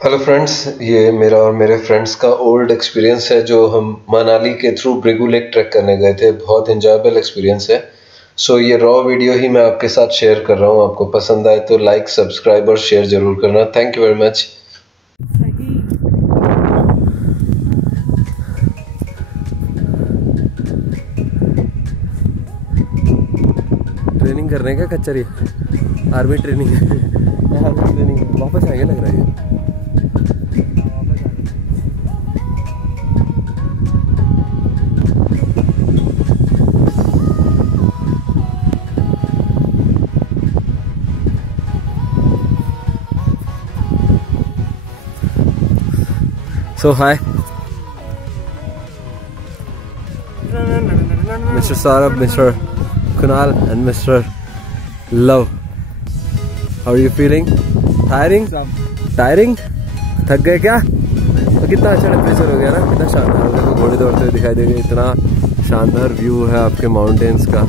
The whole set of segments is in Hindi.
हेलो फ्रेंड्स, ये मेरा और मेरे फ्रेंड्स का ओल्ड एक्सपीरियंस है जो हम मनाली के थ्रू ब्रिगू लेक ट्रैक करने गए थे। बहुत इंजॉयबल एक्सपीरियंस है। सो ये रॉ वीडियो ही मैं आपके साथ शेयर कर रहा हूँ। आपको पसंद आए तो लाइक, सब्सक्राइब और शेयर जरूर करना। Thank you very much. Training कर रहे हैं क्या कच्चर? आर्मी ट्रेनिंग है। आर्मी ट्रेनिंग वापस आएंगे लग रहा है। So hi, Mr. Saurabh, Mr. Kunal and Mr. Love. How are you feeling? Tiring? Tiring? थक गए क्या? तो कितना अच्छा टेम्परेचर हो गया ना, कितना शानदार हो गया। घोड़े दौड़ते हुए दिखाई देंगे। इतना शानदार व्यू है आपके माउंटेन्स का।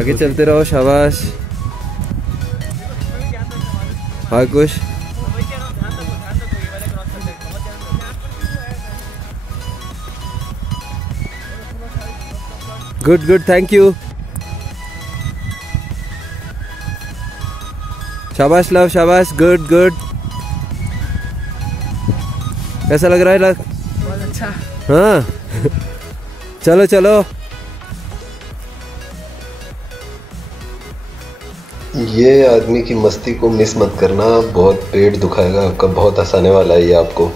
आगे चलते रहो, शाबाश। हाँ कुछ गुड गुड, थैंक यू। शाबाश लव, शाबाश, गुड गुड। कैसा लग रहा है लव? बहुत अच्छा। हाँ चलो चलो। ये आदमी की मस्ती को मिस मत करना, बहुत पेट दुखाएगा आपका, बहुत हंसाने वाला है ये आपको।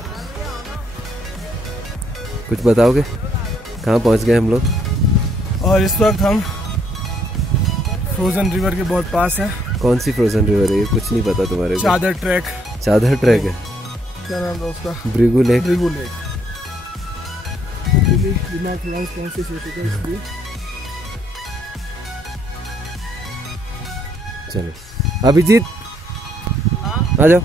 कुछ बताओगे? कहाँ पहुँच गए हम लोग? और इस वक्त हम फ्रोजन रिवर के बहुत पास हैं। कौन सी फ्रोजन रिवर है ये? कुछ नहीं पता तुम्हारे को? चादर ट्रैक। चादर ट्रैक है? क्या नाम है उसका? ब्रिगू लेक। ब्रिगू लेक। दिमाग लंग्स कॉन्शियस हो चुका है इसलिए। चलो अभिजीत, आ जाओ।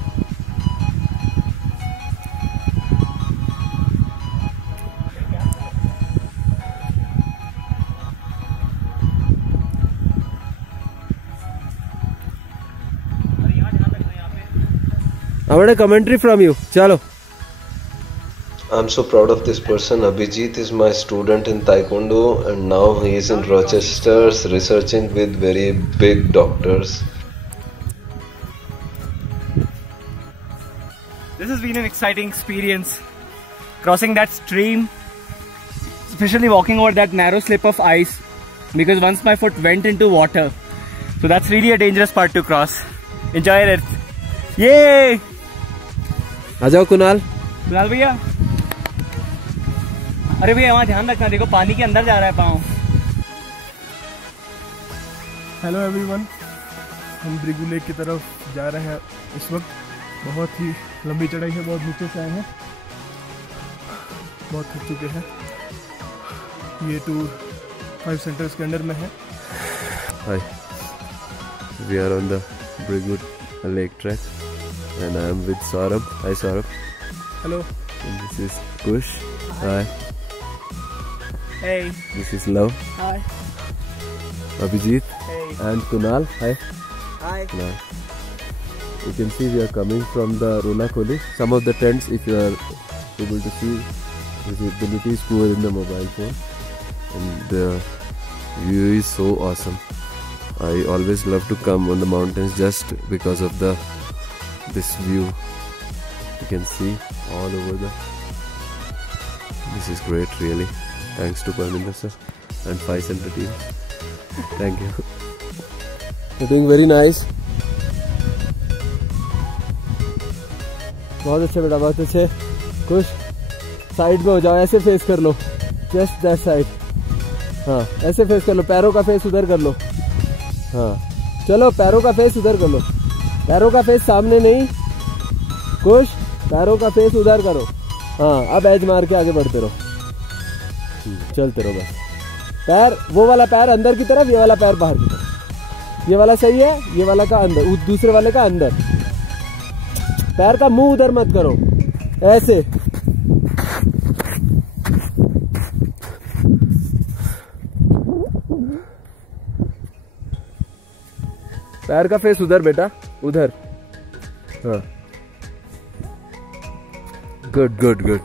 I want a commentary from you. Chalo. I'm so proud of this person. Abhijit is my student in Taekwondo and now he is in Rochester researching with very big doctors. This has been an exciting experience. Crossing that stream, especially walking over that narrow slip of ice, because once my foot went into water. So that's really a dangerous part to cross. Enjoy it. Yay! आ जाओ कुणाल। कुणाल भैया, अरे भैया वहाँ ध्यान रखना, देखो पानी के अंदर जा रहा है पाँव। हेलो एवरीवन, हम ब्रिगू लेक की तरफ जा रहे हैं इस वक्त। बहुत ही लंबी चढ़ाई है, बहुत नीचे से आए हैं, बहुत थक चुके हैं। ये टूर 5 सेंटर्स के अंडर में है। Hi, we are on the Brigwood Lake Track and I am with Saurabh. Hi Saurabh. Hello. And this is Kush. Hi. Hey. This is Love. Hi. Abhijit. Hey. And Kunal. Hi. Hi. Kunal. You can see we are coming from the Rolakoli. Some of the tents, if you are able to see, visibility is poor in the mobile phone. And the view is so awesome. I always love to come on the mountains just because of this view. You can see all over this is great really. Thanks to Parminder sir and 5 Center team. Thank you. You're doing very nice. बहुत अच्छे बेटा, बहुत अच्छे। खुश, साइड में हो जाओ, ऐसे फेस कर लो, जस्ट दैट साइड। हाँ ऐसे फेस कर लो, पैरों का फेस उधर कर लो। हाँ चलो, पैरों का फेस उधर कर लो, पैरों का फेस सामने नहीं। खुश, पैरों का फेस उधर करो। हाँ अब एज मार के आगे बढ़ते रहो, चलते रहो बस। पैर, वो वाला पैर अंदर की तरफ, ये वाला पैर बाहर की तरफ। ये वाला सही है, ये वाला का अंदर, दूसरे वाले का अंदर। पैर का मुंह उधर मत करो, ऐसे। पैर का फेस उधर बेटा, उधर। हाँ गुड गुड गुड,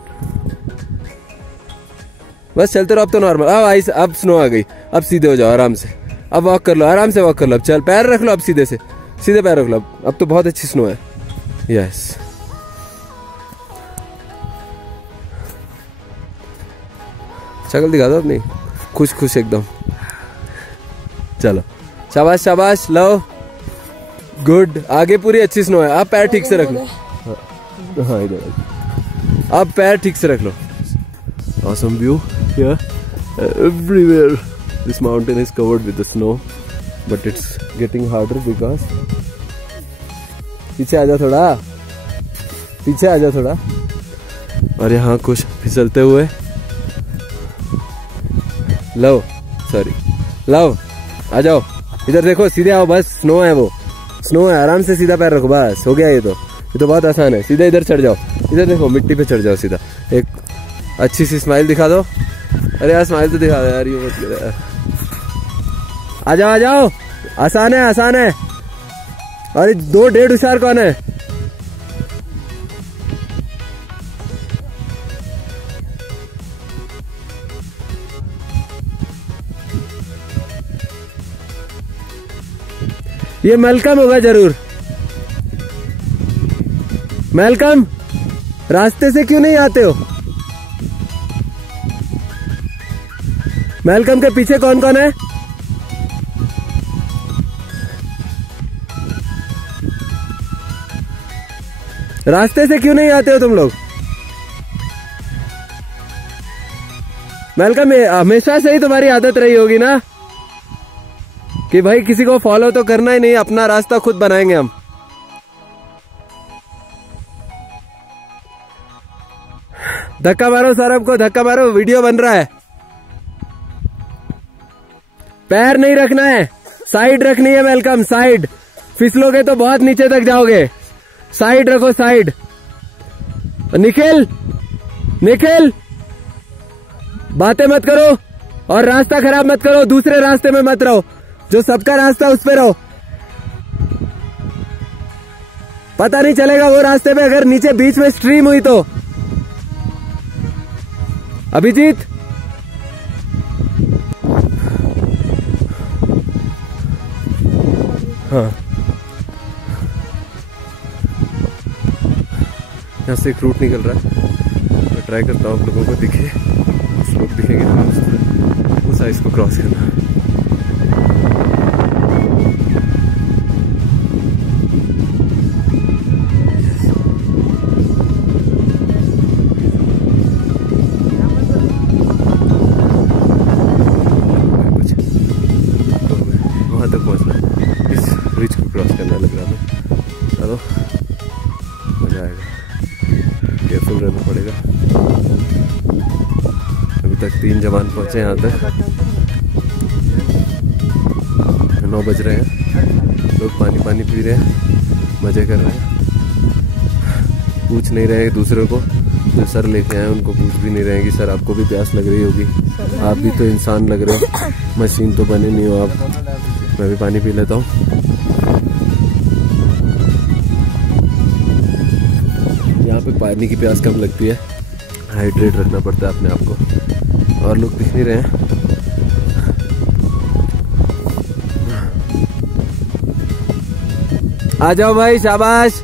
बस चलते रहो। अब तो नॉर्मल, अब आइस, अब स्नो आ गई, अब सीधे हो जाओ आराम से। अब वॉक कर लो, आराम से वॉक कर लो। अब चल पैर रख लो, अब सीधे से सीधे पैर रख लो। अब तो बहुत अच्छी स्नो है। यस शक्ल दिखा दो अपनी, खुश खुश एकदम। चलो शाबाश शाबाश, लो गुड। आगे पूरी अच्छी स्नो है। आप पैर ठीक से रख लो। हाँ इधर आप पैर ठीक से रख लो। Awesome view here, everywhere. This mountain is covered with the snow, but it's getting harder because पीछे आजा थोड़ा, पीछे आजा थोड़ा। और यहाँ कुछ फिसलते हुए, लो सॉरी, लो आ जाओ इधर देखो, सीधे आओ, बस स्नो है, वो स्नो है, आराम से सीधा पैर रखो, बस हो गया। ये तो बहुत आसान है। सीधे इधर चढ़ जाओ, इधर देखो मिट्टी पे चढ़ जाओ सीधा। एक अच्छी सी स्माइल दिखा दो। अरे यार स्माइल तो दिखा दो यार, ये मत करो यार। आ जाओ आ जाओ, आसान है आसान है। अरे 2 1.5 हुशार कौन है? ये मेलकम होगा जरूर। मेलकम, रास्ते से क्यों नहीं आते हो? मेलकम के पीछे कौन कौन है? रास्ते से क्यों नहीं आते हो तुम लोग? मेलकम, हमेशा से ही तुम्हारी आदत रही होगी ना कि भाई किसी को फॉलो तो करना ही नहीं, अपना रास्ता खुद बनाएंगे हम। धक्का मारो सौरभ को, धक्का मारो, वीडियो बन रहा है। पैर नहीं रखना है, साइड रखनी है। Welcome, side. फिसलोगे तो बहुत नीचे तक जाओगे। साइड रखो, साइड। निखिल, निखिल बातें मत करो और रास्ता खराब मत करो। दूसरे रास्ते में मत रहो, जो सबका रास्ता उस पे रहो। पता नहीं चलेगा वो रास्ते पे अगर नीचे बीच में स्ट्रीम हुई तो। अभिजीत, हाँ यहाँ से एक रूट निकल रहा है। मैं ट्राई करता हूँ आप लोगों को दिखे, कुछ लोग दिखेंगे उस साइज को क्रॉस करना। वहाँ तक पहुँचना, इस ब्रिज को क्रॉस करना लग रहा है। चलो मजा आएगा, केयरफुल रहना पड़ेगा। अभी तक 3 जवान पहुंचे यहाँ तक। 9 बज रहे हैं, लोग पानी पानी पी रहे हैं, मजे कर रहे हैं। पूछ नहीं रहे दूसरे को, जो सर लेके आए उनको पूछ भी नहीं रहे कि सर आपको भी प्यास लग रही होगी, आप भी तो इंसान लग रहे हो, मशीन तो बने नहीं हो आप। मैं भी पानी पी लेता हूँ। यहाँ पे पानी की प्यास कम लगती है, हाइड्रेट रखना पड़ता है अपने आप को। और लोग दिख नहीं रहे हैं। आ जाओ भाई, शाबाश।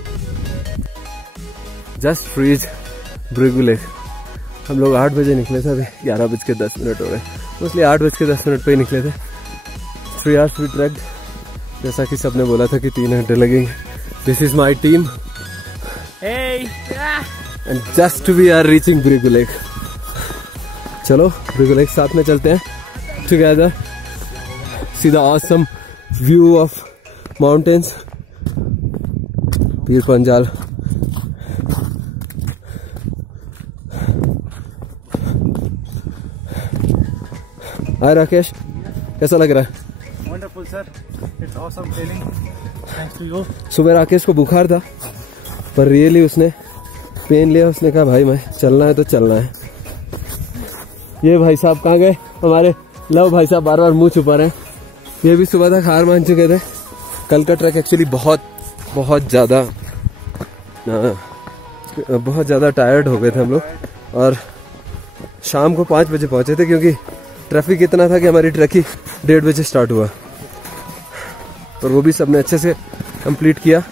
Just freeze Bhrigu lake. हम लोग 8 बजे निकले थे, अभी 11:10 हो रहे। मोस्टली 8:10 पे ही निकले थे। 3 hours we trekked, जैसा कि सबने बोला था कि 3 घंटे लगेंगे। This is my team and just we are reaching Bhrigu lake. चलो ब्रिगू लेक साथ में चलते हैं together. See the awesome view of mountains, Pir Panjal. हाय राकेश, कैसा लग रहा है? Wonderful sir, it's awesome feeling. Thanks to you. सुबह राकेश को बुखार था, पर रियली उसने पेन लिया। उसने कहा भाई मैं चलना है तो चलना है। ये भाई साहब कहाँ गए हमारे? लव भाई साहब बार बार मुंह छुपा रहे हैं। ये भी सुबह तक हार मान चुके थे। कल का ट्रैक एक्चुअली बहुत बहुत ज्यादा बहुत ज़्यादा टायर्ड हो गए थे हम लोग और शाम को 5 बजे पहुँचे थे क्योंकि ट्रैफिक इतना था कि हमारी ट्रैकिंग 1:30 बजे स्टार्ट हुआ और वो भी सबने अच्छे से कंप्लीट किया।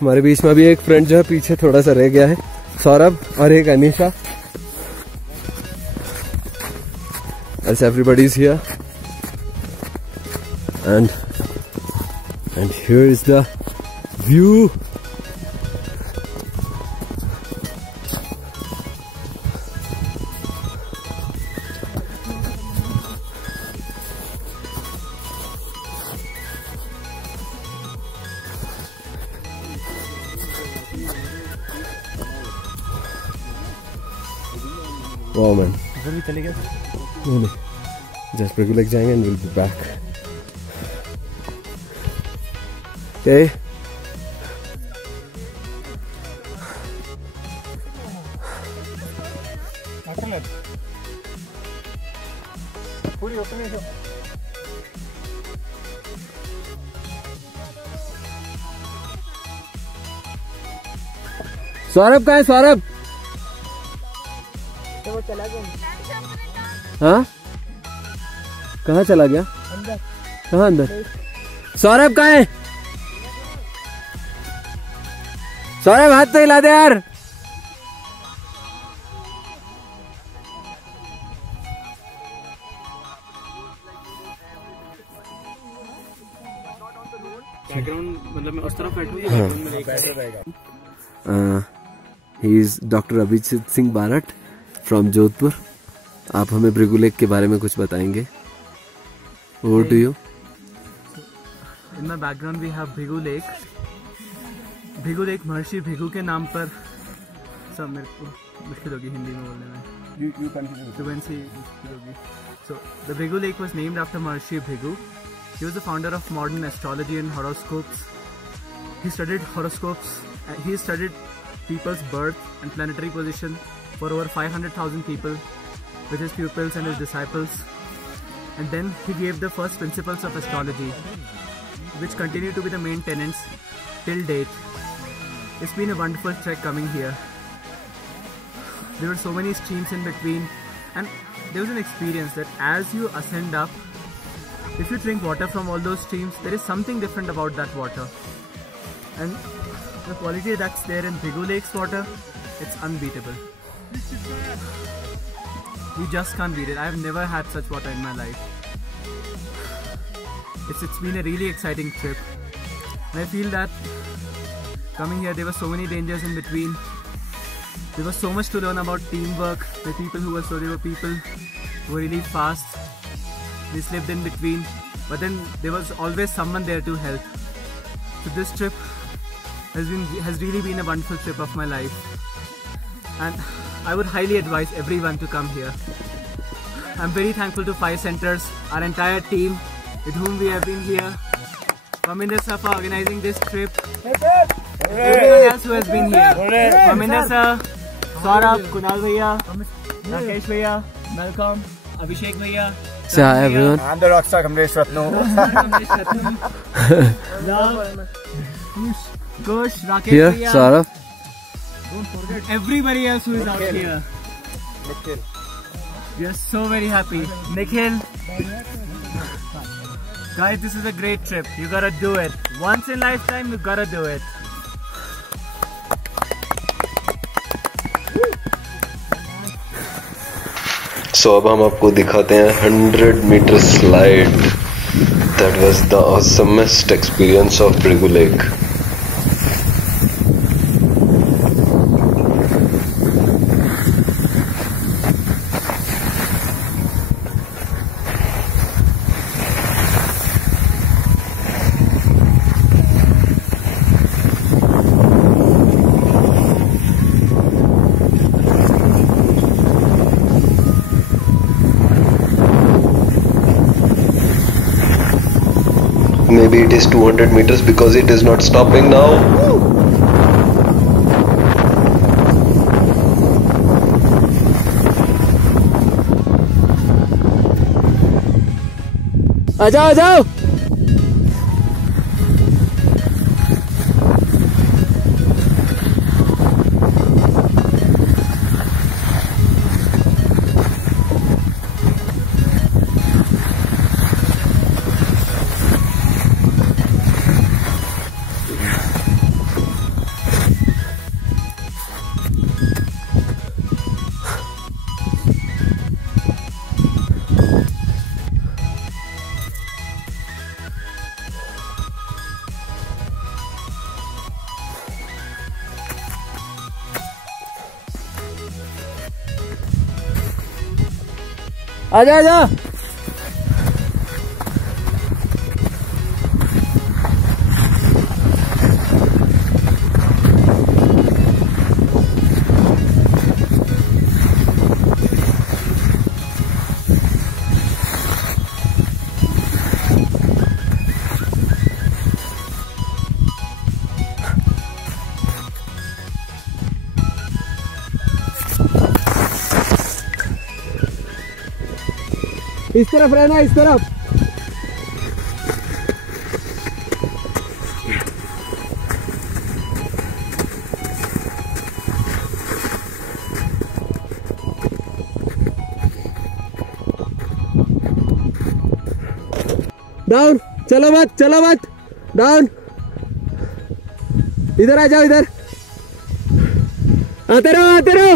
हमारे बीच में अभी एक फ्रेंड जो है पीछे थोड़ा सा रह गया है, सौरभ, और एक Anisha. As everybody is here and here is the view. Wow man. जल्दी चले गए। नहीं, जस्ट ब्रिगू लेक जाएंगे and will be back. Okay, पूरी ओपन है। सौरभ कहाँ है? सौरभ तो वो चला गया। हाँ, कहाँ चला गया? अंदर। कहाँ अंदर? सौरभ कहाँ है? सौरभ हाथ तो हिला दे यार। बैकग्राउंड मतलब मैं उस तरफ बैठूंगा। He is doctor Abhijeet Singh Barat from Jodhpur. आप हमें ब्रिगू लेक के बारे में कुछ बताएंगे? Over to you. In my background we have Bhrigu lake. Bhrigu lake Maharshi Bhrigu के नाम पर, सब मेरे को मुश्किल होगी हिंदी में बोलने में, फ्लुएंसी मुश्किल होगी। So the Bhrigu lake was named after Maharshi Bhrigu. He was the founder of modern astrology and horoscopes. He studied horoscopes. He studied people's birth and planetary position for over 500,000 people with his pupils and his disciples. And then he gave the first principles of astrology, which continue to be the main tenets till date. It's been a wonderful trek coming here. There were so many streams in between, and there was an experience that as you ascend up, if you drink water from all those streams, there is something different about that water. And the quality that's there in Bhigu Lake's water, it's unbeatable. You just can't beat it. I have never had such water in my life. It's been a really exciting trip. And I feel that coming here, there were so many dangers in between. There was so much to learn about teamwork. The people who were so, there were people who were really fast. They slipped in between, but then there was always someone there to help. So this trip has really been a wonderful trip of my life, and I would highly advise everyone to come here. I'm very thankful to Fire Centers, our entire team with whom we have been here. Parminder sir for organizing this trip. Everyone else who has been here. Parminder sir, Saurabh, Kunal bhaiya, Rakesh bhaiya, Malcolm, Abhishek bhaiya. Say hi everyone. I'm the rockstar Kamlesh Ratno. Love, Kush, Rakesh Here, bhaiya. Saurabh. Don't forget everybody else who is out here. We are so very happy. Nikhil. Guys, this is a great trip. You gotta do it. Once in lifetime, you gotta do it. सो अब हम आपको दिखाते हैं 100 meter slide. That was the awesomest experience of Bhrigu lake. Maybe it is 200 meters because it is not stopping now. आ जाओ आ जाओ. आजा आजा। इस तरफ रहना, इस तरफ। डाउन, चलो मत, चलो मत, डाउन। इधर आ जाओ, इधर आते रहो, आते रहो,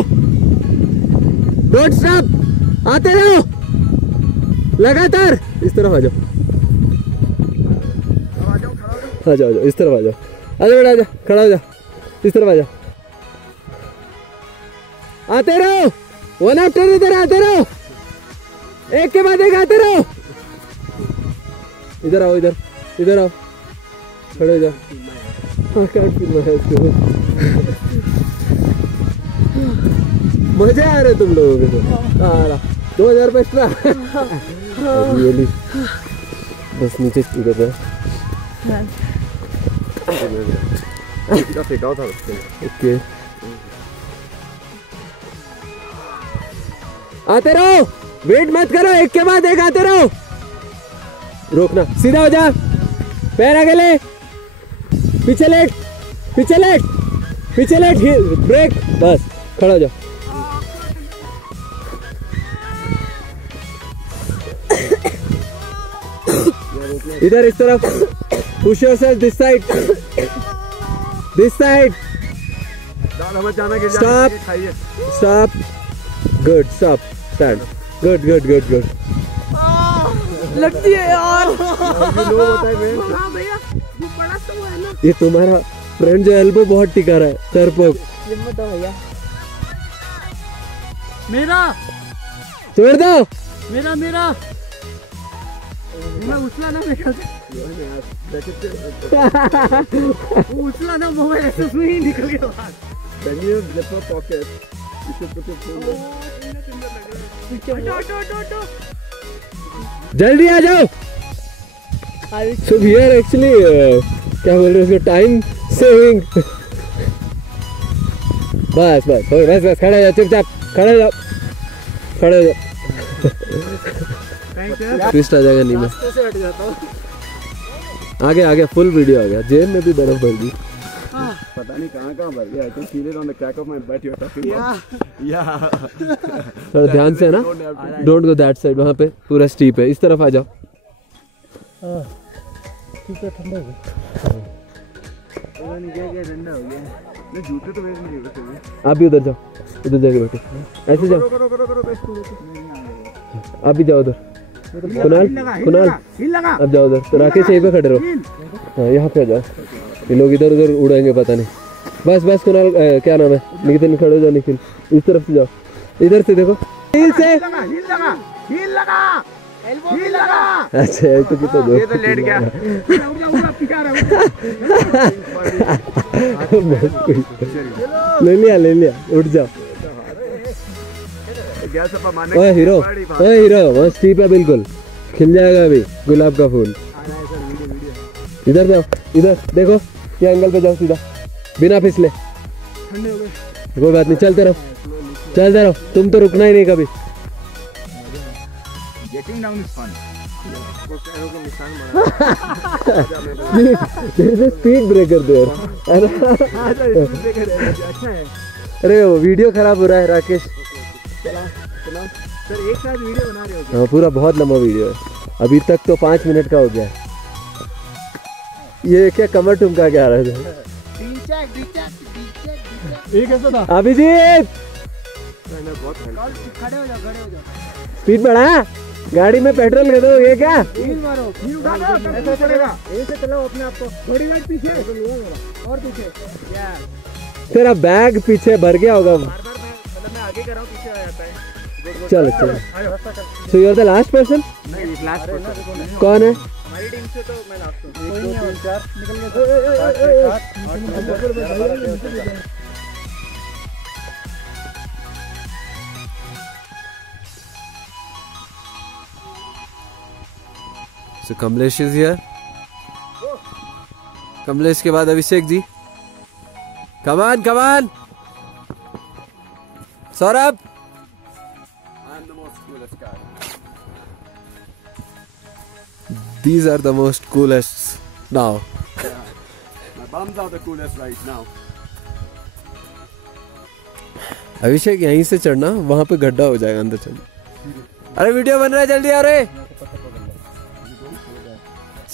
डोंट स्टॉप, आते रहो लगातार। इस तरफ आ जाओ, आ जाओ, इस तरफ आ जाओ, आ जाओ, आ जाओ, खड़ा हो जाओ, इस तरफ आ जाओ, आते रहो, वन आफ्टर इधर आते रहो, एक के बाद एक आते रहो। इधर आओ, इधर इधर आओ, खड़े हो जाओ। मजे आ रहे तुम लोगों के तो। 2000 रुपये एक्स्ट्रा। बस नीचे उधर फेंका था। ओके, आते रहो, वेट मत करो, एक के बाद एक आते रहो। रोकना, सीधा हो जा, पैर आगे ले, पीछे लेट, पीछे लेट, पीछे लेट, ब्रेक, बस खड़ा हो जाओ। इधर इस तरफ, push yourself this side, this side, stop, stop, good, stop, stand, good good good good. लगती है यार। ये तुम्हारा फ्रेंड जो एल्बो बहुत टिका रहा है, सर पोक। भैया मेरा छोड़ दो, मेरा मेरा उछला ना, मेरा उछला ना, मोबाइल ऐसे ही निकल गया बाहर। जल्दी आ जाओ। सो वी आर एक्चुअली क्या बोल रहे हैं उसको, टाइम सेविंग। बस बस हो, बस बस, खड़े हो जाओ, चुपचाप खड़े हो जाओ, खड़े हो जाओ। ट्विस्ट आ जाएगा नी में, आ गया आ गया, फुल वीडियो आ गया। जेब में भी बर्फ भर गई, पता नहीं कहाँ भर गया। I can feel it on the crack of my butt you're talking about. Yeah. थोड़ा ध्यान से ना, डोंट गो दैट साइड, वहाँ पे पूरा स्टीप है। इस तरफ आ जाओ। ठंडा हो गया। जूते तो वेस्ट नहीं हुए। आप भी उधर जाओ, उधर जाके बैठो, ऐसे जाओ। आप भी जाओ उधर, कुणाल कुणाल अब जाओ उधर। तो राकेश यहीं पे खड़े रहो, हाँ यहाँ पे आ जाओ। ये लोग इधर उधर उड़ेंगे पता नहीं। बस बस कुणाल, क्या नाम है, निखिल, खड़े हो जाओ निखिल, इस तरफ से जाओ, इधर से देखो, हील से। अच्छा ये तो कितना दोस्त, ये तो लेट गया। ले लिया, उठ जाओ। ओए हीरो, ओए हीरो, वहाँ स्टीप है बिल्कुल, खिल जाएगा अभी गुलाब का फूल। इधर जाओ, इधर देखो, ये एंगल पे जाओ सीधा, बिना फिसले। कोई बात नहीं, चलते रहो, चलते रहो, तुम तो रुकना ही नहीं कभी। Getting down is fun. Speed breaker there. अरे वो वीडियो खराब हो रहा है राकेश। सर एक साथ वीडियो बना रहे हो? हाँ पूरा बहुत लंबा वीडियो है, अभी तक तो 5 मिनट का हो गया। ये क्या कमर ठुमका के आ रहा है? ये कैसा था? अभिजीत खड़े हो जाओ। स्पीड बढ़ा, गाड़ी में पेट्रोल दे दो। ये क्या मारो, ऐसा चलेगा? ऐसे चलाओ अपने आप को, थोड़ी लाइट पीछे और पीछे। तेरा बैग पीछे भर गया होगा। बार मतलब मैं आगे कर रहा हूँ, पीछे आ जाता है। चलो चलो। So you are the last person? कौन है? हमारी टीम से तो मैं लास्ट हूँ। So Kamlesh is here. Kamlesh के बाद Abhishek ji. Come on, come on. Saurabh. I'm the most coolest guy. These are the most coolest now. My bums are the coolest right now. अभिषेक यहीं से चढ़ना, वहां पे गड्ढा हो जाएगा अंदर चढ़ना। अरे वीडियो बन रहा है, जल्दी आओ रे।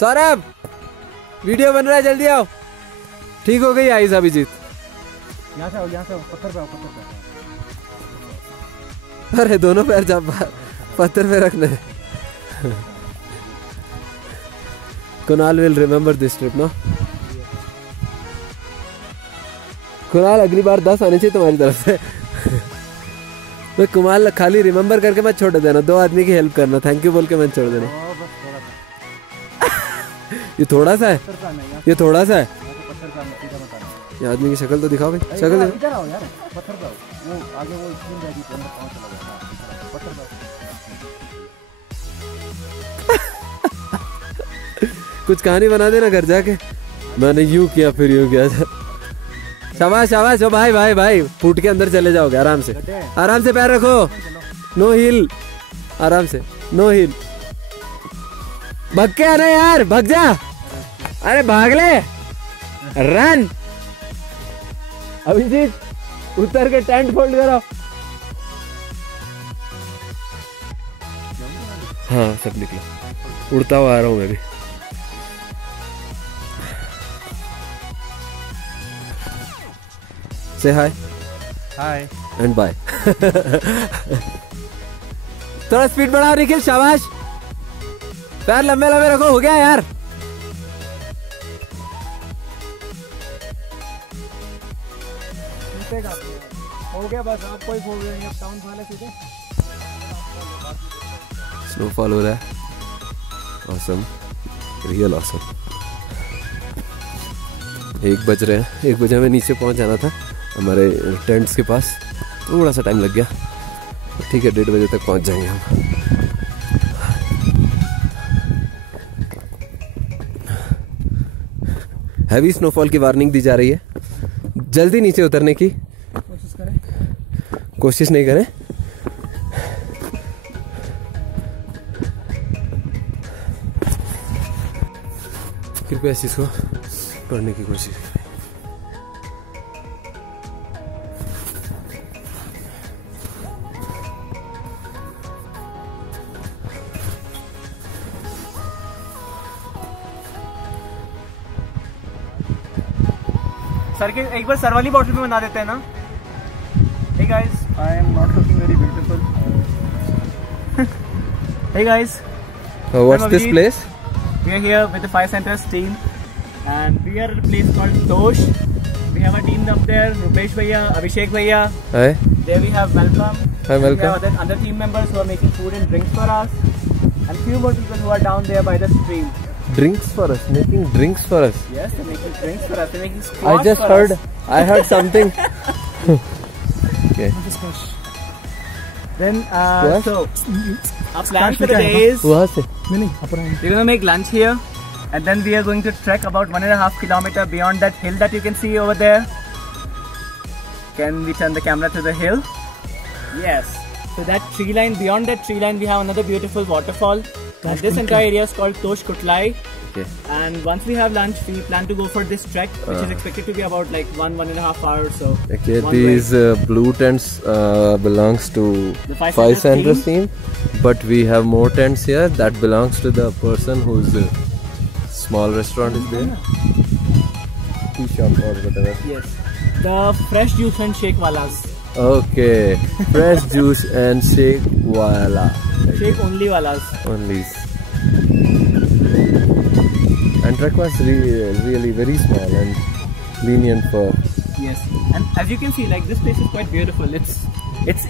सौरभ वीडियो बन रहा है, जल्दी आओ। ठीक हो गई आइज अभिजीत। यहाँ से आओ, पत्थर पे आओ, अरे दोनों पैर जा पत्थर पे रखने। Kunal will remember this trip ना। कुणाल अगली बार 10 आने चाहिए तुम्हारी तरफ से। तो कुणाल खाली रिमेम्बर करके मत छोड़ देना, 2 आदमी की हेल्प करना, थैंक यू बोल के मत छोड़ देना। ये थोड़ा सा है, ये थोड़ा सा है। ये आदमी की शक्ल तो दिखाओ भाई, शक्ल दिखाओ। कुछ कहानी बना देना घर जाके, मैंने यूं किया फिर यूं किया। शाबाश शाबाश। ओ भाई भाई भाई, फूट के अंदर चले जाओगे। आराम से, आराम से पैर रखो, नो हिल, आराम से, नो हिल। भाग के आना यार, भाग जा। अरे भाग ले, रन। अभिजीत उतर के टेंट फोल्ड करो। हाँ सब निकलो, उड़ता हुआ आ रहा हूँ मैं भी। Say hi. Hi. And bye. थोड़ा स्पीड बढ़ाओ निखिल, शाबाश। पैर लंबे लंबे रखो, हो गया यार। हो गया बस, आप कोई फोड़ रहे हैं, अब टाउन वाले सीधे। स्नोफॉल हो रहा है, ऑसम, रियल ऑसम। 1 बज रहे हैं, 1 बजे हमें नीचे पहुंच जाना था हमारे टेंट्स के पास, थोड़ा सा टाइम लग गया। ठीक है, 1:30 बजे तक पहुंच जाएंगे हम। हैवी स्नोफॉल की वार्निंग दी जा रही है, जल्दी नीचे उतरने की कोशिश नहीं करें। कृपया इस चीज को पढ़ने की कोशिश करें। सर के एक बार सर वाली बॉटल में बना देते हैं ना। Hey guys, I am not looking very beautiful. Hey guys, what's this place? We are here with the Five Centers team, and we are at a place called Tosh. We have a team up there: Rupesh Bhaiya, Abhishek Bhaiya. Hi. There we have Welcome. Hi, welcome. We have other team members who are making food and drinks for us, and few more people who are down there by the stream. Drinks for us, making drinks for us. Yes, they're making drinks for us. They're making squash I just for heard. us. I heard something. Okay. Then, Squash? so our plan for the day is वहाँ से we're gonna make lunch here, and then we are going to trek about 1.5 kilometer beyond that hill that you can see over there. Can we turn the camera to the hill? Yes. So that tree line, beyond that tree line, we have another beautiful waterfall. And this entire area is called Tosh Kutlai. Okay. And once we have lunch, we plan to go for this trek, which is expected to be about like 1.5 hours or so. Okay, one these way. blue tents belongs to The Five Five Centers Centers team, but we have more tents here that belongs to the person whose small restaurant is there, tea shop or whatever. Yes. The fresh juice and shake walas. Okay, fresh juice and shake wala. Shake only walas. Only. And trek was really very small and lenient for. Yes. And as you can see, like this place is quite beautiful. It's It's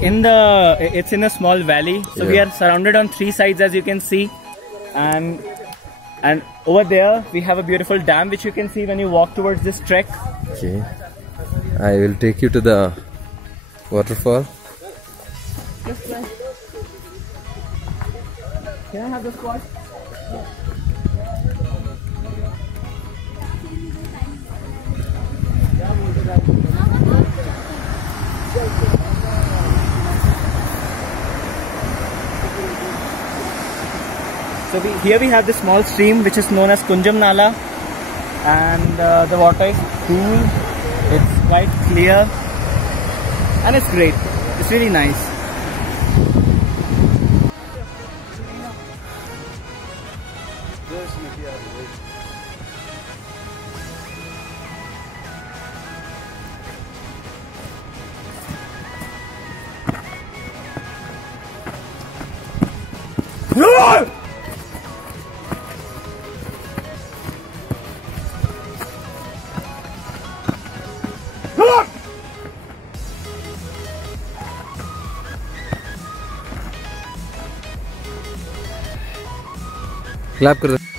in a small valley. So we are surrounded on 3 sides, as you can see, and over there we have a beautiful dam which you can see when you walk towards this trek. Okay, I will take you to the waterfall. Can I have the spot? So here we have the small stream which is known as Kunjam Nala, and the water is cool, it's quite clear, and it's great. It's really nice. Clap कर दो।